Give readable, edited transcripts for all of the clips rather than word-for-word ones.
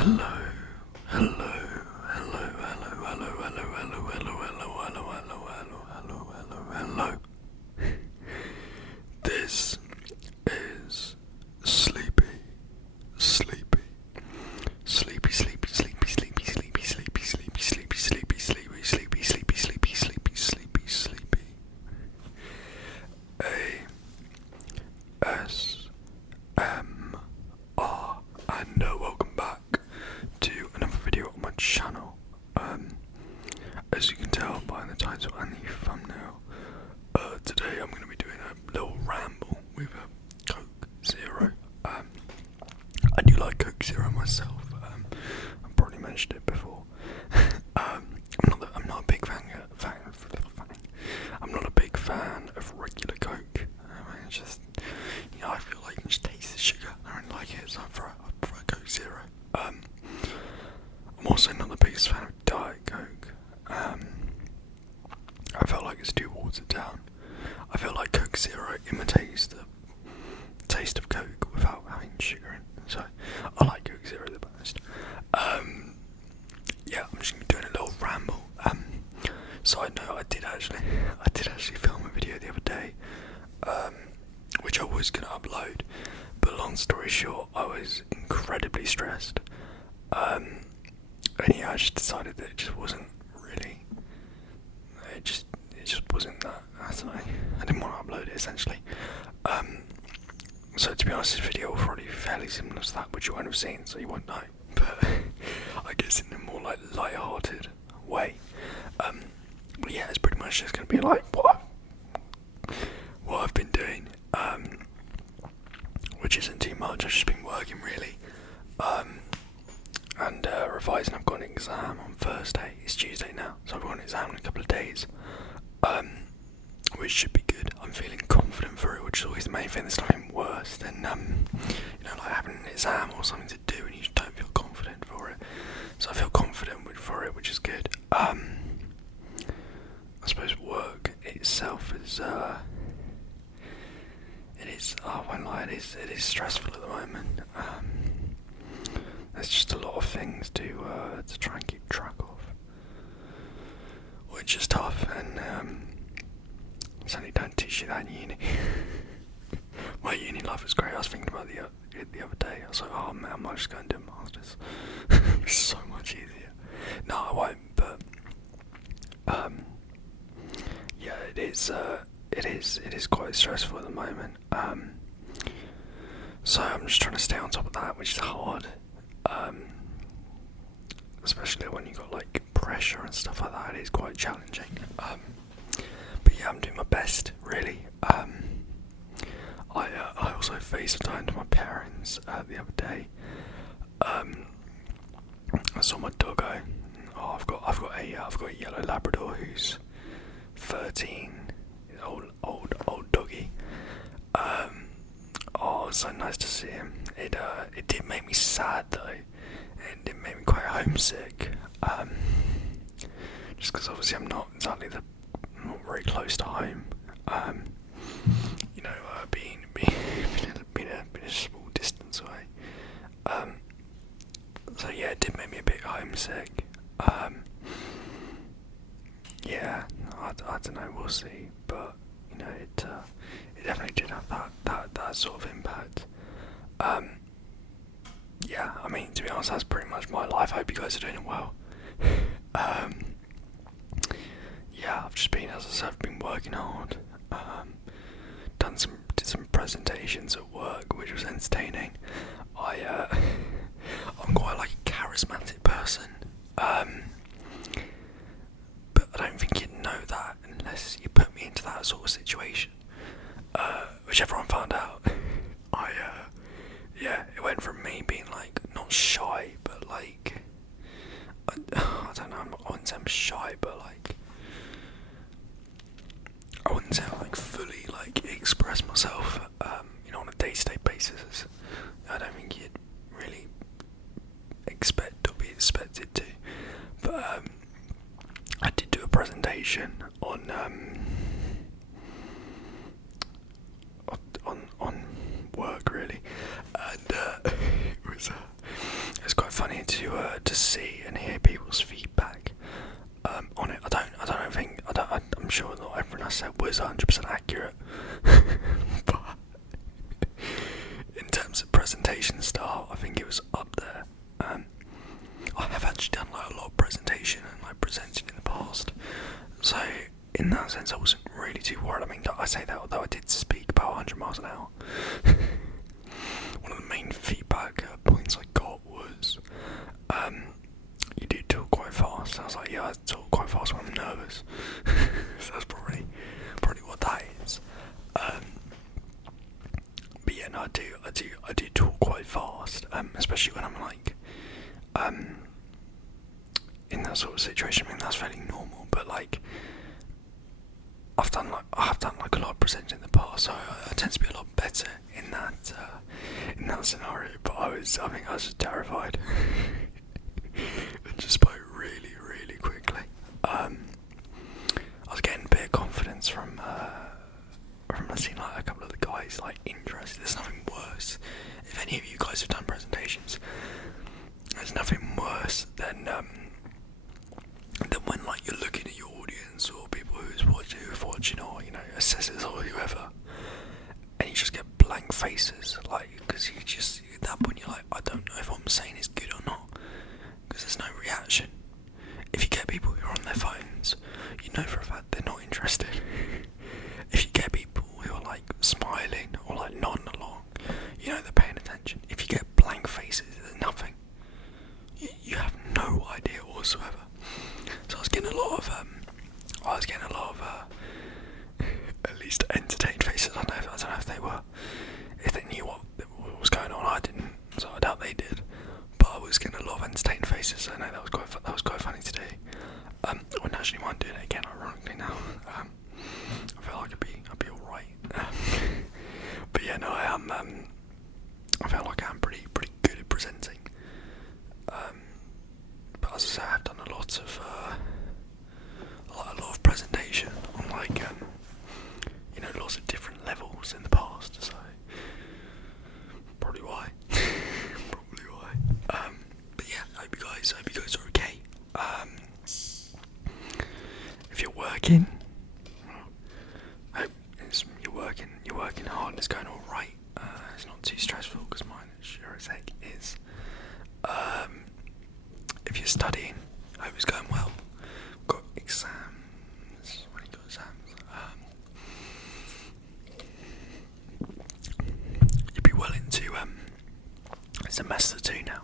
Hello, hello, hello, hello, hello, hello, hello, hello, hello, hello, hello, hello, hello, hello. This is Sleepy, Sleepy, Sleepy, Sleepy, Sleepy, Sleepy, Sleepy, Sleepy, Sleepy, Sleepy, Sleepy, Sleepy, Sleepy, Sleepy, Sleepy, Sleepy, Sleepy, Sleepy. ASMR, and welcome back to another video on my channel. As you can tell by the title and the thumbnail, today I'm going to be doing a little ramble with a Coke Zero. I do like Coke Zero myself. I've probably mentioned it before. I'm not a big fan. I'm not a big fan of regular Coke. It's just, I feel like you can just taste the sugar. I don't like it, so I prefer Coke Zero. I'm also not the biggest fan of Diet Coke. I felt like it's too watered down. I feel like Coke Zero imitates the taste of Coke without having sugar in. So I like Coke Zero the best. Yeah, I'm just gonna be doing a little ramble. Side note, I did actually film a video the other day, which I was gonna upload, but long story short, I was incredibly stressed. And yeah, I just decided that it just wasn't really. It just wasn't that. I don't know. I didn't want to upload it essentially. So to be honest, this video will probably be fairly similar to that, which you won't have seen, so you won't know. But I guess in a more like light-hearted way. But yeah, it's pretty much just gonna be like what I've been doing. Which isn't too much. I've just been working really. And revising. I've got an exam on Thursday. It's Tuesday now, so I've got an exam in a couple of days. Which should be good. I'm feeling confident for it, which is always the main thing. There's nothing worse than like having an exam or something to do and you just don't feel confident for it. So I feel confident for it, which is good. I suppose work itself is it is stressful at the moment. There's just a lot of things to try and keep track of, which is tough, and certainly don't teach you that in uni. My uni life was great. I was thinking about it the other day. I was like, oh man, I might just go and do a masters. It's so much easier. No, I won't. But yeah, it is quite stressful at the moment. So I'm just trying to stay on top of that, which is hard. Especially when you got like pressure and stuff like that. It is quite challenging. But yeah, I'm doing my best, really. I also FaceTimed to my parents the other day. I saw my doggo. Oh, I've got a yellow Labrador who's 13. Old doggy. Oh, it was so nice to see him. It did make me sad though. It did make me quite homesick. Just because obviously I'm not very close to home. Being a small distance away. So yeah, it did make me a bit homesick. Yeah, I don't know. We'll see, but it definitely did have that sort of impact. Yeah, I mean, to be honest, that's pretty much my life. I hope you guys are doing well. Yeah, I've just been, as I said, I've been working hard. Did some presentations at work, which was entertaining. I'm quite like a charismatic person. But I don't think you'd know that unless you put me into that sort of situation. Which everyone found out. Yeah, it went from me being like not shy, but like I don't know. I wouldn't say I'm shy, but like I wouldn't say I like fully like express myself. On a day-to-day basis. I don't think you'd really expect or be expected to. But I did do a presentation on work really, and it was quite funny to to see and hear people's feedback on it. I'm sure not everything I said was 100% accurate, but in terms of presentation style, I think it was up there. I have actually done like a lot of presentation and like presenting in the past, so in that sense I wasn't really too worried. I mean, I say that although I did speak about 100 miles an hour. One of the main feedback points I got was, you do talk quite fast. I was like, yeah, I talk quite fast when I'm nervous. So that's probably what that is. But yeah, no, I do talk quite fast, especially when I'm like, in that sort of situation. I mean, that's fairly normal, but like, I have done like a lot of presenting in the past, so I tend to be a lot better in that scenario. But I think I was just terrified. It just spoke really, really quickly. I was getting a bit of confidence from seeing like a couple of the guys like interested. There's nothing worse. If any of you guys have done presentations, there's nothing worse than when like you're looking at your audience or people who's watching, or assessors or whoever, and you just get blank faces, like, because you just at that point you're like, I don't know if what I'm saying is good or not, because there's no reaction. If you get people who are on their phones, you know for a fact they're not interested. If you get people who are like smiling or like nodding along, you know they're paying attention. If you get blank faces, there's nothing. You have no idea whatsoever. So I was getting a lot of at least entertained faces. I don't know if they knew what was going on. I didn't, so I doubt they did. But I was getting a lot of entertained faces. So I know that was quite funny to do. I wouldn't actually mind doing it again, ironically now. I feel like I'd be alright. But yeah, no, I feel like I'm pretty good at presenting. But as I say, I've done a lot of presentation on like lots of different levels in the past, so probably why. But yeah, I hope you guys are okay. If you're working, I hope you're working hard and it's going all right. It's not too stressful, because mine sure as heck is. If you're studying, I hope it's going well. We've got exams. When you got exams, you'll be well into semester 2 now.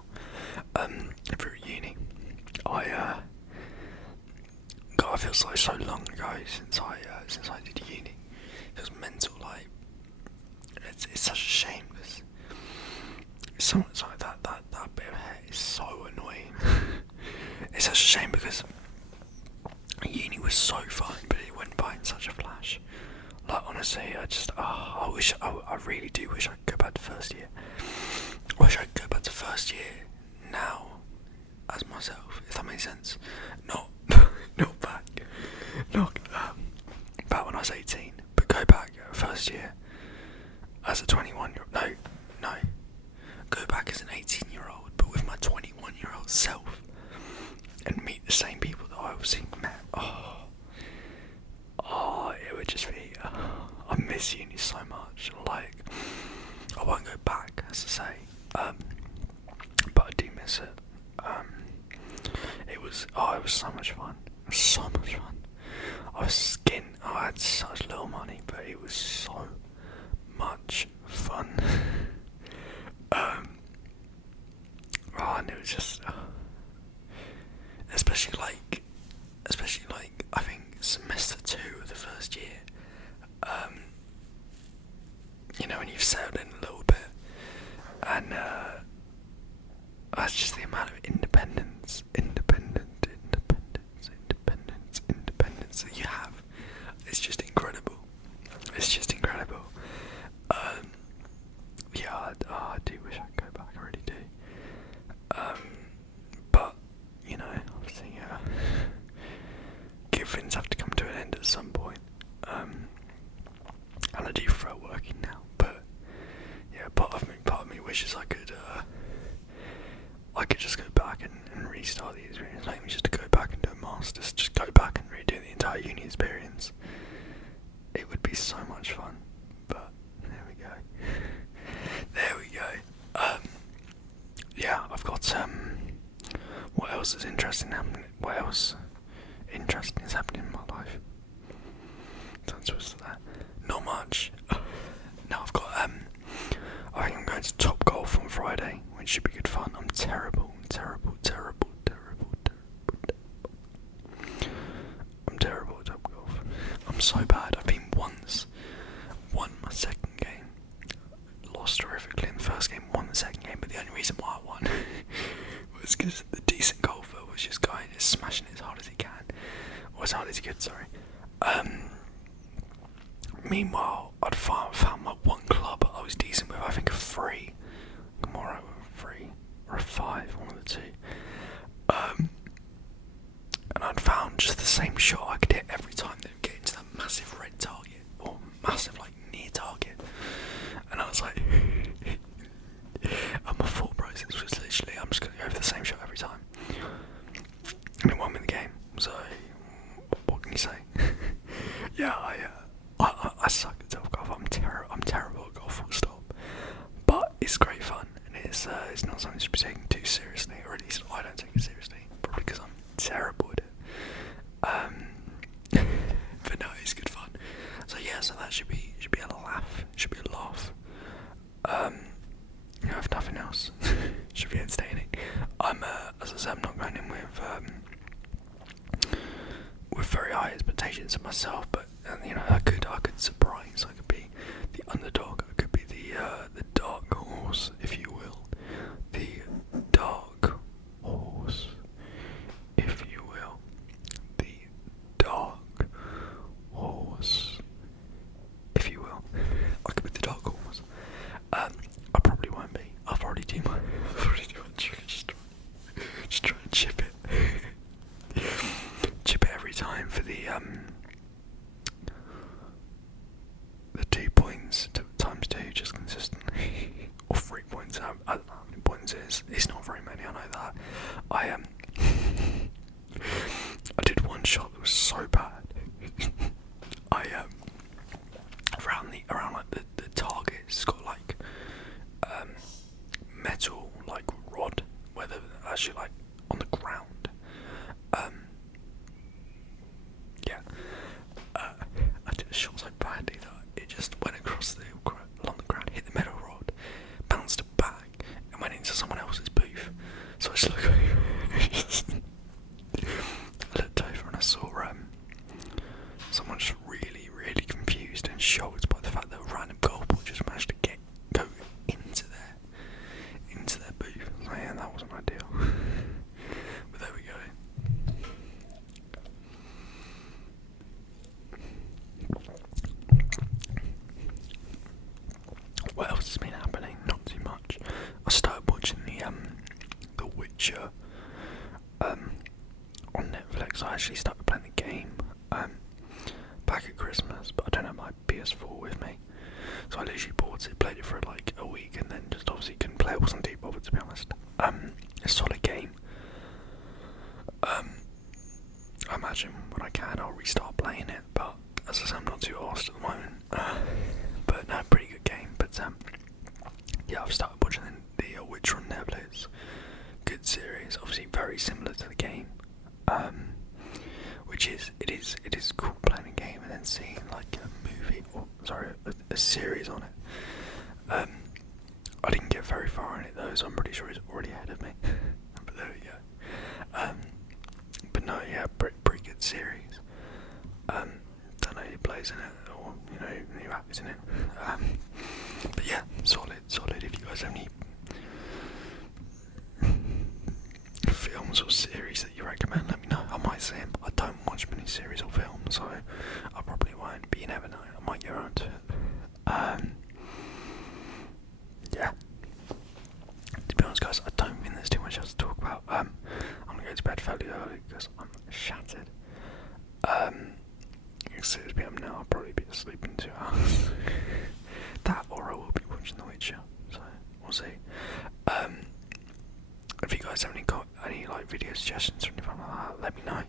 If you're at uni, God, it feels like so long ago since I did uni. It was mental. Like, it's such a shame, because something like that bit of hair is so annoying. It's such a shame, because uni was so fun, but it went by in such a flash. Like, honestly, I really do wish I could go back to first year. I wish I could go back to first year now as myself, if that makes sense. Not back when I was 18, but go back first year as a 21-year-old. No. Go back as an 18-year-old, but with my 21-year-old self, and meet the same people that I obviously met. It would just be. I miss uni so much. Like, I won't go back, as I say, but I do miss it. It was so much fun. So much fun. I had such little money, but it was so much fun. And it was just, especially like I think semester 2 of the first year. When you've settled in a little bit, and that's just the amount of independence that you have. It's just incredible. Yeah, I do wish I could go back. I really do. But obviously, yeah. restart the experience, maybe just to go back and do a master's, just go back and redo the entire uni experience. It would be so much fun, but there we go. There we go. Yeah, I've got what else is interesting happening? What else interesting is happening in my life? That's what's that. Not much. Now I've got I think I'm going to Top Golf on Friday, which should be good fun. I'm terrible. I'm terrible at Top Golf. I'm so bad. I've been once, won my second game, lost horrifically in the first game, won the second game, but the only reason why I won was because the decent golfer was just going, just smashing it as hard as he can, or as hard as he could, sorry. Meanwhile, I'd found my one club I was decent with, I think a 3. I'm alright with a 3, or a 5, one of the two. And I'd found just the same shot I could hit every time that would get into that massive red target, or massive, like, near target. And I was like, and my thought process was literally, I'm just going to go for the same shot every time. And it won me the game, so what can you say? Yeah, I suck at golf. I'm terrible at golf, full stop. But it's great fun, and it's not something to be taken too seriously, or at least I don't take it seriously, probably because I'm terrible at it. But no, it's good fun. So yeah, so that should be a laugh. Should be a laugh. You know, if nothing else, should be entertaining. As I said, I'm not going in with very high expectations of myself, but you know, I could surprise. I could be the underdog. I could be the dark horse, if you will. The dark horse, if you will. The dark horse, if you will. I could be the dark horse. I probably won't be. I've already done my trick. Just try and chip it. Chip it every time for the 2 points times 2, just consistently. Or 3 points. I don't know how many points it is. It's not very many, I know that. I did one shot that was so bad. around like the target, it's got like metal like rod, where they're actually like on the ground. I did a shot so badly that it just went across along the ground, hit the metal rod, bounced back, and went into someone else's booth. So I just looked over, I looked over and I saw someone just really, really confused and shocked by the fact that a random golf ball just managed to go into their booth. So yeah, that wasn't ideal. But there we go. What else has been happening? Not too much. I started watching The Witcher on Netflix. I actually started playing the game back at Christmas, but I don't have my PS4 with me, so I literally bought it, played it for like a week, and then just obviously couldn't play it. Wasn't too bothered, to be honest. A solid game. I imagine when I can, I'll restart playing it, but as I said, I'm not too arsed at the moment. But no, pretty good game. But yeah, I've started watching the Witcher on Netflix. Good series, obviously very similar to the game. Which is it is cool playing a game and then seeing like a movie, or sorry, a series on it. I didn't get very far in it though, so I'm pretty sure he's already ahead of me. But there we go. But no, yeah, pretty good series. Don't know who plays in it, or you know who acts in it. But yeah, solid. If you guys have any films or series that you recommend, let me know. I might see them. I don't watch many series or films, so I probably won't, but you never know, I might get around to it. Yeah, to be honest guys, I don't think there's too much else to talk about. I'm gonna go to bed fairly early because I'm shattered. It's 6 PM now, I'll probably be asleep in 2 hours. That, or I will be watching The Witcher, so we'll see. If you guys have any like video suggestions or anything like that, let me know.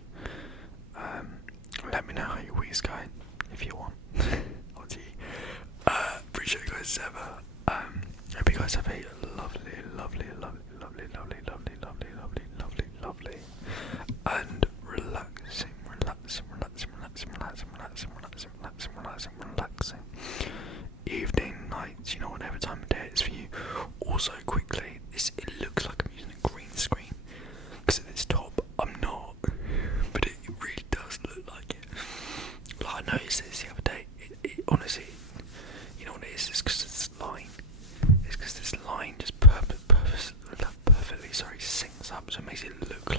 Let me know how your week's going if you want. Appreciate you guys ever. Hope you guys have a lovely and relaxing evening, nights, you know, whatever time of day it is for you. Also, quickly, it looks like I'm using a green screen because at this top I'm not, but it really does look like it. Like, I noticed this the other day. It honestly, you know what it is? It's because this line. It's because this line just perfectly syncs up, so it makes it look